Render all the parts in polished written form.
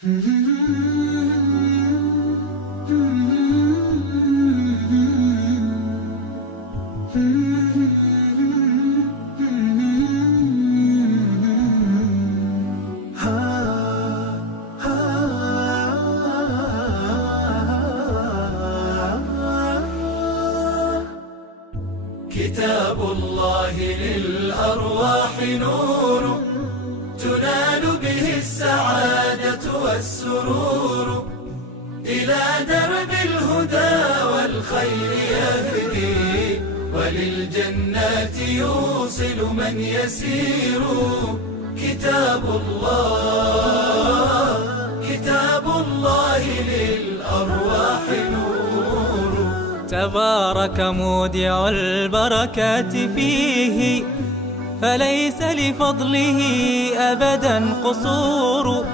كتاب الله للأرواح نور، تنال به السعادة والسرور، إلى درب الهدى والخير يهدي، وللجنات يوصل من يسير. كتاب الله للأرواح نور. تبارك مودع البركات فيه، فليس لفضله أبدا قصور.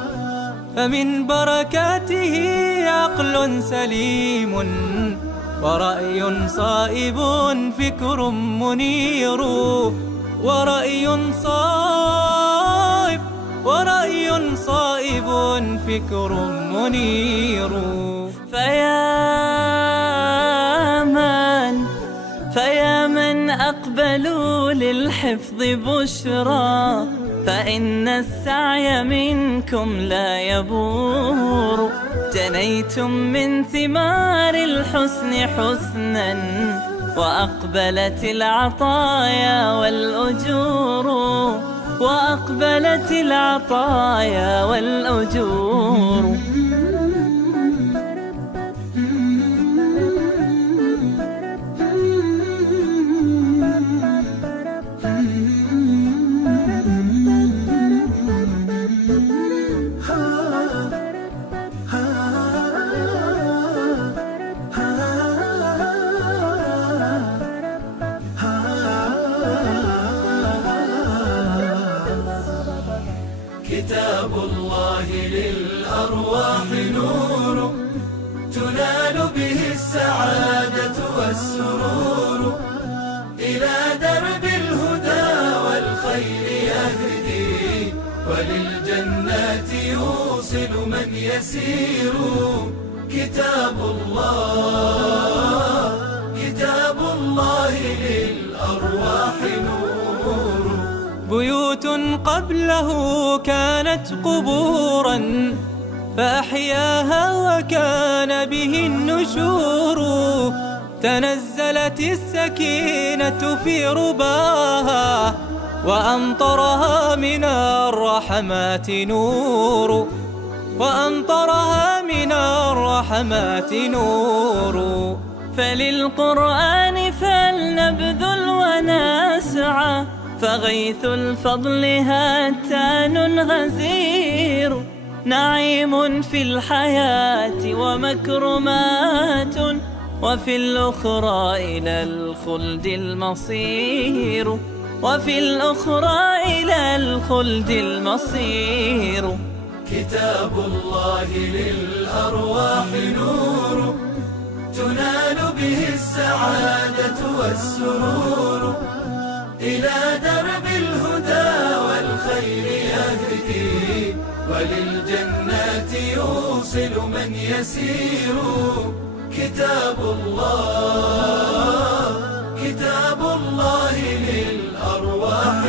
فمن بركاته عقل سليم، ورأي صائب فكر منير. ورأي صائب فكر منير. فيا من أقبلوا للحفظ بشرى، فإن السعي منكم لا يبور. جنيتم من ثمار الحسن حسنا، وأقبلت العطايا والأجور. كتاب الله للأرواح نور، تنال به السعادة والسرور، إلى درب الهدى والخير يهدي، وللجنات يوصل من يسير. كتاب الله للأرواح نور. بيوت قبله كانت قبورا، فأحياها وكان به النشور. تنزلت السكينة في رباها، وأمطرها من الرحمات نور. فللقرآن فلنبذل ونسعى، فغيث الفضل هتان غزير. نعيم في الحياة ومكرمات، وفي الأخرى إلى الخلد المصير. كتاب الله للأرواح نور، تنال به السعادة والسرور، إلى درب الهدى والخير يهدي، وللجنات يوصل من يسير. كتاب الله للأرواح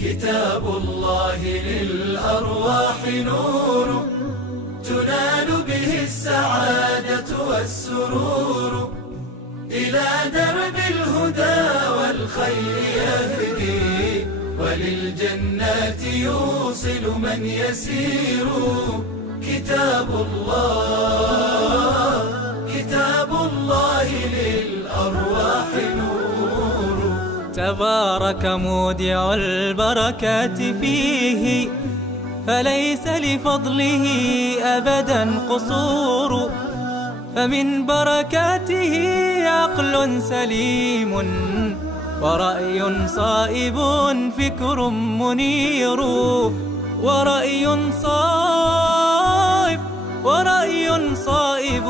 كتاب الله للأرواح نور، تنال به السعادة والسرور، إلى درب الهدى والخير يهدي، وللجنات يوصل من يسير. كتاب الله للأرواح نور. تبارك مودع البركات فيه، فليس لفضله أبدا قصور. فمن بركاته عقل سليم، ورأي صائب فكر منير، ورأي صائب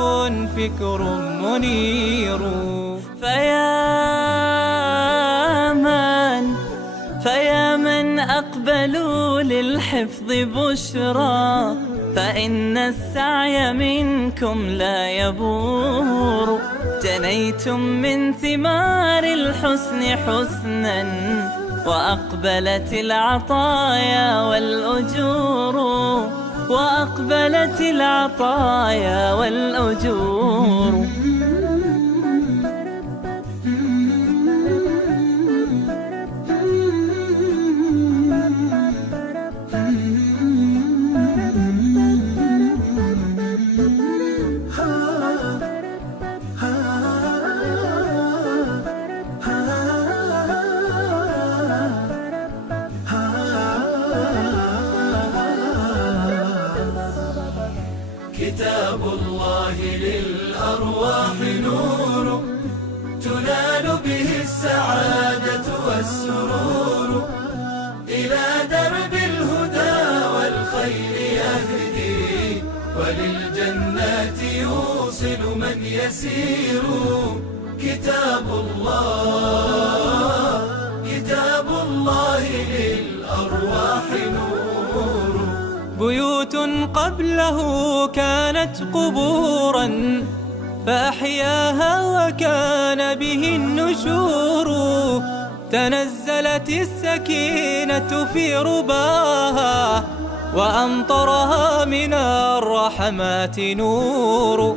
فكر منير. فيا من أقبلوا للحفظ بشرى، فإن السعي منكم لا يبور. جنيتم من ثمار الحسن حسنا، وأقبلت العطايا والأجور، وأقبلت العطايا والأجور. كتاب الله للأرواح نور، تنال به السعادة والسرور. إلى درب الهدى والخير يهدي، وللجنات يوصل من يسير. كتاب الله للأرواح نور. بيوت قبله كانت قبورا، فأحياها وكان به النشور. تنزلت السكينة في رباها، وأمطرها من الرحمات نور،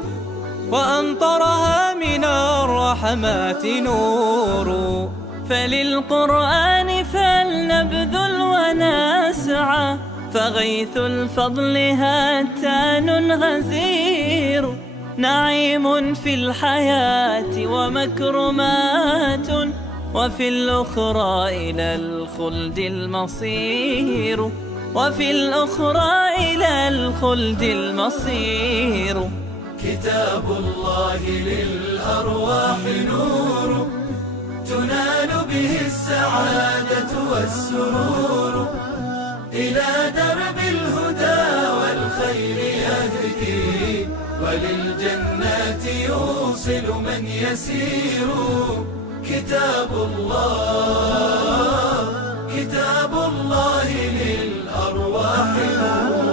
وأمطرها من الرحمات نور. فللقرآن فلنبذل ونسعى، فغيث الفضل هتان غزير. نعيم في الحياة ومكرمات، وفي الأخرى إلى الخلد المصير، وفي الأخرى إلى الخلد المصير. كتاب الله للأرواح نور، تنال به السعادة والسرور. إلى درب الهدى والخير يهدي، وللجنات يوصل من يسير. كتاب الله للأرواح نور.